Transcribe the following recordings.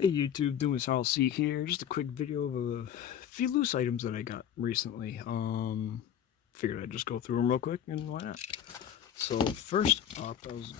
Hey YouTube, doing this RLC here. Just a quick video of a few loose items that I got recently. Figured I'd just go through them real quick, and why not? So first up, I was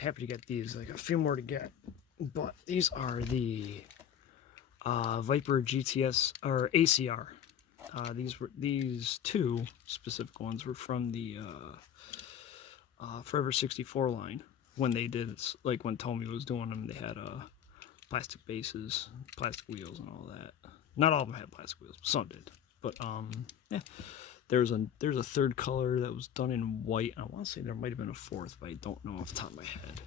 happy to get these. Like a few more to get, but these are the Viper GTS or ACR. These two specific ones were from the Forever 64 line when they did, like when Tommy was doing them. They had plastic bases, plastic wheels, and all that. Not all of them had plastic wheels, some did. But yeah, there's a third color that was done in white. I want to say there might have been a fourth, but I don't know off the top of my head.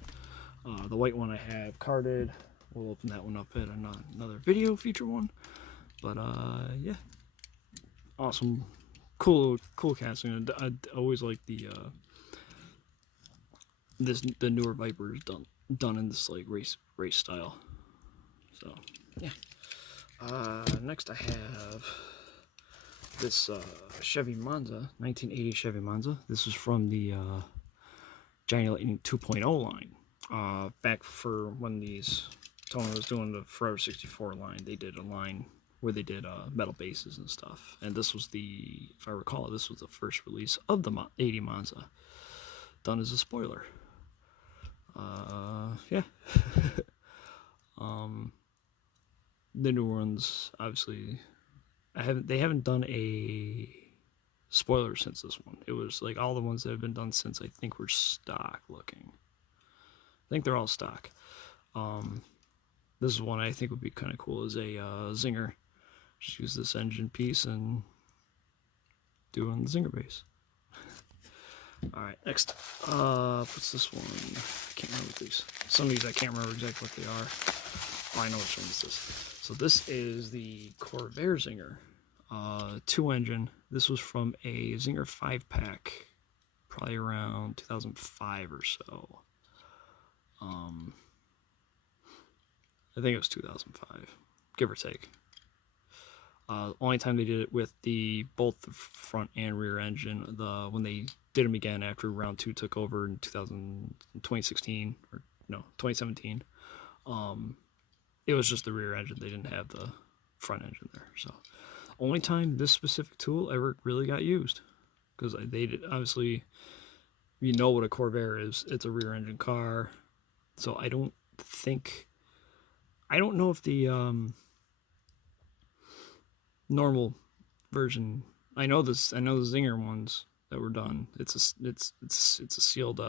The white one I have carded. We'll open that one up in another video feature one. But yeah, awesome, cool casting. I always like the the newer Vipers done in this like race style. So yeah. Next I have this Chevy Monza, 1980 Chevy Monza. This is from the Johnny Lightning 2.0 line. Back for when Tony was doing the Forever 64 line, they did a line where they did metal bases and stuff. And this was if I recall, this was the first release of the 80 Monza, done as a spoiler. Yeah. The new ones, obviously, they haven't done a spoiler since this one. It was like all the ones that have been done since, I think, were stock looking. I think they're all stock. This is one I think would be kind of cool, is a Zinger. Just use this engine piece and do it on the Zinger base. Alright, next. What's this one? I can't remember these. Some of these I can't remember exactly what they are. Oh, I know which one this is. So this is the Corvair Zinger. 2-engine. This was from a Zinger 5-pack, probably around 2005 or so. I think it was 2005, give or take. Only time they did it with both the front and rear engine, when they did them again after round 2 took over in 2016, or no, 2017. It was just the rear engine. They didn't have the front engine there. So only time this specific tool ever really got used, because they did, obviously, you know what a Corvair is. It's a rear engine car. So I don't know if the normal version. I know the Zinger ones that were done. It's a sealed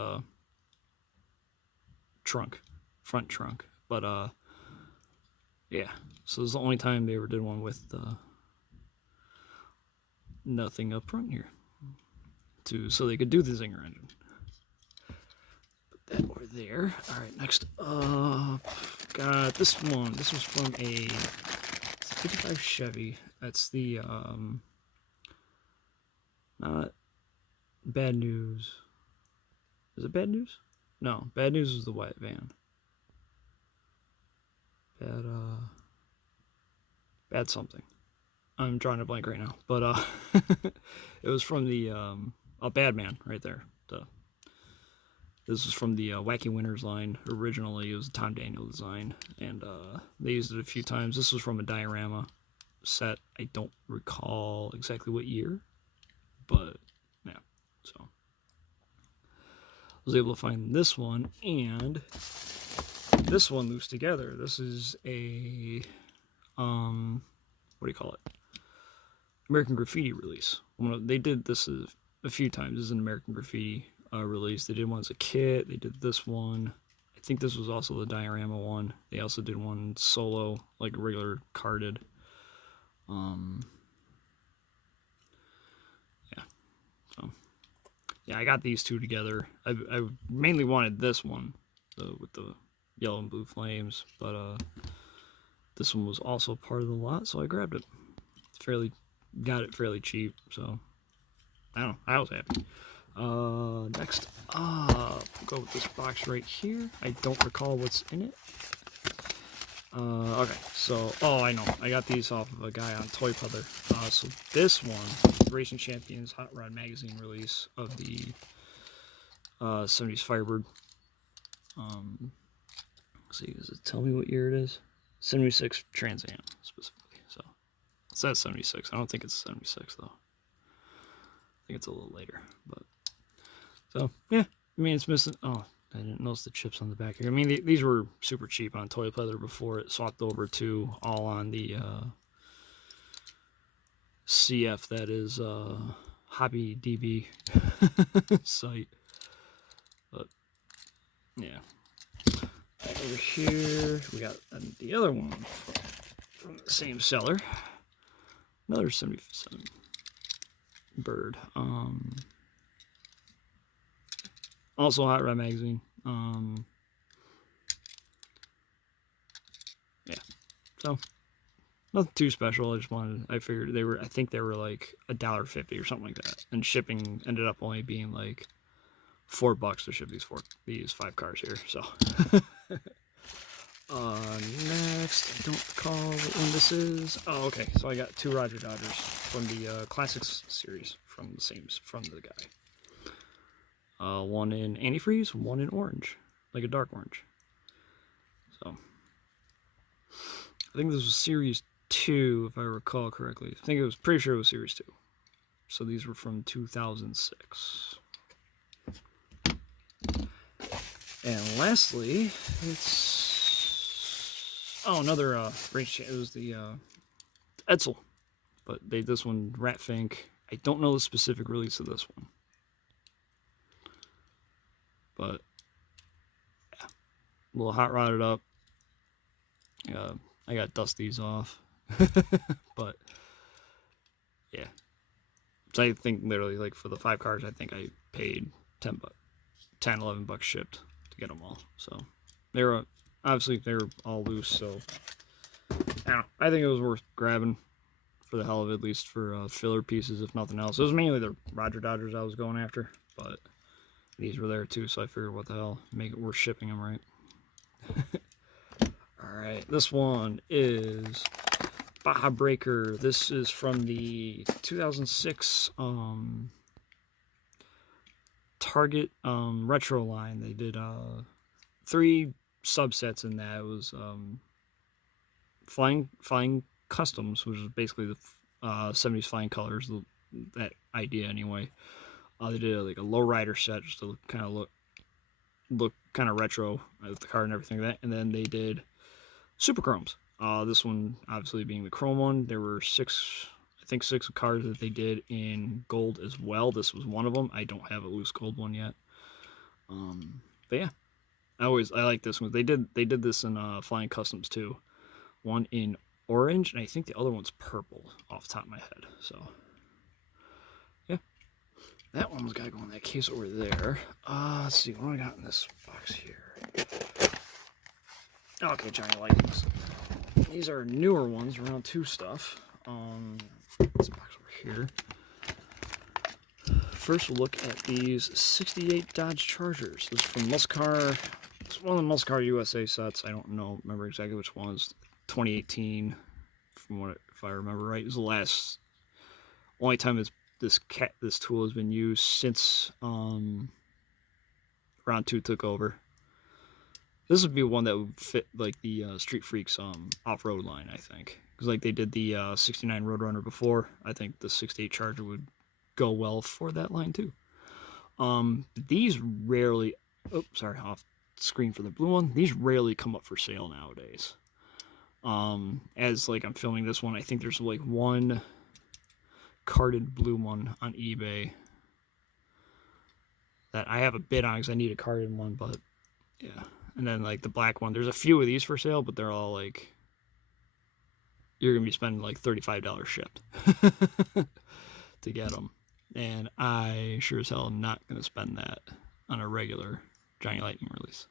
trunk, front trunk. But yeah. So it's the only time they ever did one with nothing up front here, so they could do the Zinger engine. Put that over there. All right, next up, got this one. This was from a 55 Chevy. That's the not Bad News. Is it Bad News? No, Bad News was the white van. Bad something. I'm drawing a blank right now, but it was from the Bad Man right there. This was from the Wacky Winners line. Originally, it was a Tom Daniel design, and they used it a few times. This was from a diorama set. I don't recall exactly what year, but yeah. So I was able to find this one and this one loose together. This is a what do you call it? American Graffiti release. They did this a few times. This is an American Graffiti release. They did one as a kit. They did this one. I think this was also the diorama one. They also did one solo, like regular carded. Yeah. So yeah, I got these two together. I mainly wanted this one, with the yellow and blue flames, but this one was also part of the lot, so I grabbed it. Got it fairly cheap, so I don't know, I was happy. Next up, we'll go with this box right here. I don't recall what's in it. Okay, so, I know, I got these off of a guy on Toy Puther. So this one, Racing Champions Hot Rod Magazine release of the 70s Firebird. See, does it tell me what year it is? 76 Trans Am specifically. So it says 76. I don't think it's 76 though. I think it's a little later. But so yeah, I mean it's missing. Oh, I didn't notice the chips on the back here. I mean these were super cheap on Toy Pleather before it swapped over to all on the CF, that is Hobby DB site. But yeah. Over here, we got the other one from the same seller. Another 77 bird. Also Hot Rod magazine. Yeah. So nothing too special. I figured they were. I think they were like $1.50 or something like that, and shipping ended up only being like $4 to ship these 5 cars here. So. Next, I don't recall what one this is. Oh, okay. So I got 2 Roger Dodgers from the Classics series from the guy. One in antifreeze, one in orange, like a dark orange. So I think this was series 2, if I recall correctly. I think it was pretty sure it was series 2. So these were from 2006. And lastly, it's another range. It was the Edsel, but they this one Rat Fink. I don't know the specific release of this one, but yeah, a little hot rodded up. I got dust these off, but yeah. So I think literally like for the 5 cars, I think I paid $10, $11 shipped to get them all. So they were obviously they were all loose. So I think it was worth grabbing for the hell of it, at least for filler pieces, if nothing else. It was mainly the Roger Dodgers I was going after, but these were there too. So I figured, what the hell, make it worth shipping them, right? All right, this one is Baja Breaker. This is from the 2006 Target retro line. They did 3 subsets in that. It was flying customs, which is basically the 70s flying colors, that idea anyway. They did like a lowrider set just to kind of look kind of retro with the car and everything like that. And then they did super chromes. This one obviously being the chrome one. There were 6 cars that they did in gold as well. This was one of them. I don't have a loose gold one yet. But yeah, I like this one. They did this in Flying Customs too. One in orange, and I think the other one's purple off the top of my head. So yeah, that one's got to go in that case over there. Let's see, what do I got in this box here? Okay, Johnny Lightnings. These are newer ones, round 2 stuff. This box over here. First, we'll look at these 68 Dodge Chargers. This is from Muscar. It's one of the Muscar USA sets. I don't remember exactly which one. It's 2018, from what, if I remember right. It was the only time this tool has been used since round 2 took over. This would be one that would fit like the Street Freaks off-road line, I think, because like they did the 69 Roadrunner before. I think the 68 Charger would go well for that line too. These rarely, off screen for the blue one. These rarely come up for sale nowadays. As like I'm filming this one, I think there's like one carded blue one on eBay that I have a bid on because I need a carded one, but yeah. And then like the black one, there's a few of these for sale, but they're all like, you're gonna be spending like $35 shipped to get them, and I sure as hell am not gonna spend that on a regular Johnny Lightning release.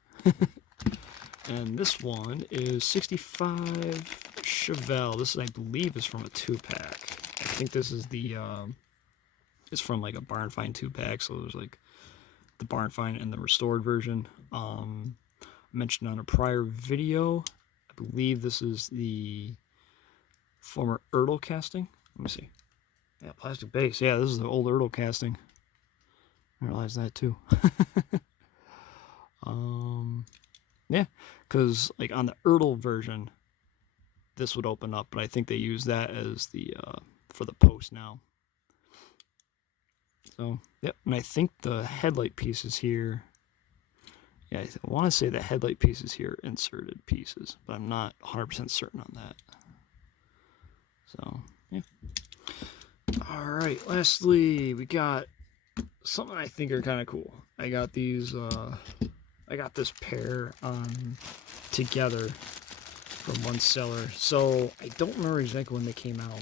And this one is 65 Chevelle. This, I believe, is from a 2-pack. I think this is it's from like a Barn Find 2-pack, so there's like the Barn Find and the restored version. Mentioned on a prior video, I believe this is the former Ertl casting. Let me see. Yeah, plastic base. Yeah, this is the old Ertl casting. I realized that too. Yeah, because like on the Ertl version, this would open up, but I think they use that as the for the post now. So, yep, and I think the headlight piece is here. Yeah, I want to say the headlight piece is here, inserted pieces, but I'm not 100% certain on that. So, yeah. Alright, lastly, we got something I think are kind of cool. I got these, I got this pair together from one seller. So, I don't remember exactly when they came out.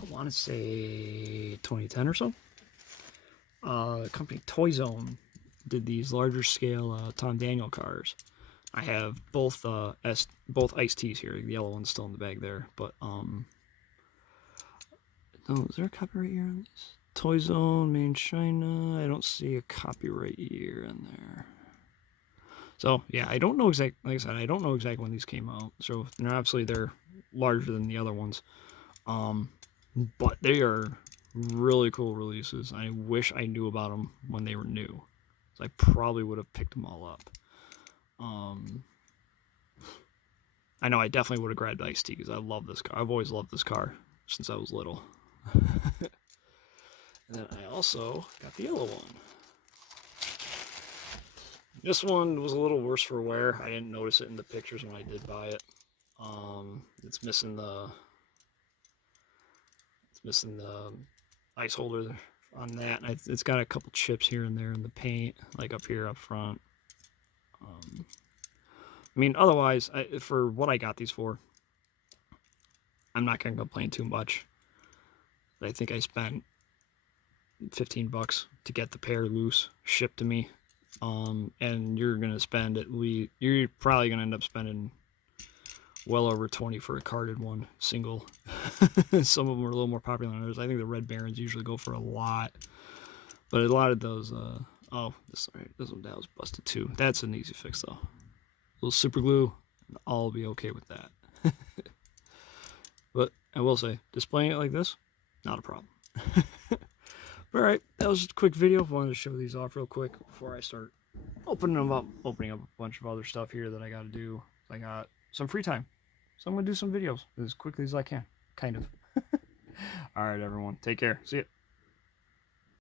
I want to say 2010 or so. The company Toy Zone did these larger scale Tom Daniel cars. I have both both iced teas here. The yellow one's still in the bag there, but no, is there a copyright year on this? Toy Zone, made in China. I don't see a copyright year in there. So yeah, I don't know exactly. Like I said, I don't know exactly when these came out. So obviously they're larger than the other ones, but they are really cool releases. I wish I knew about them when they were new. I probably would have picked them all up. I know I definitely would have grabbed Ice Tea because I love this car. I've always loved this car since I was little. And then I also got the yellow one. This one was a little worse for wear. I didn't notice it in the pictures when I did buy it. It's missing the ice holder on that. It's got a couple chips here and there in the paint, like up here up front. I mean, otherwise, for what I got these for, I'm not gonna complain too much. I think I spent $15 to get the pair loose, shipped to me, and you're gonna spend at least, you're probably gonna end up spending well over 20 for a carded one, single. Some of them are a little more popular than others. I think the Red Barons usually go for a lot, but a lot of those, oh, sorry, this one that was busted too. That's an easy fix though. A little super glue, and I'll be okay with that. But I will say, displaying it like this, not a problem. But alright, that was just a quick video. I wanted to show these off real quick before I start opening up a bunch of other stuff here that I got to do. I got some free time, so I'm going to do some videos as quickly as I can, kind of. Alright everyone, take care. See ya.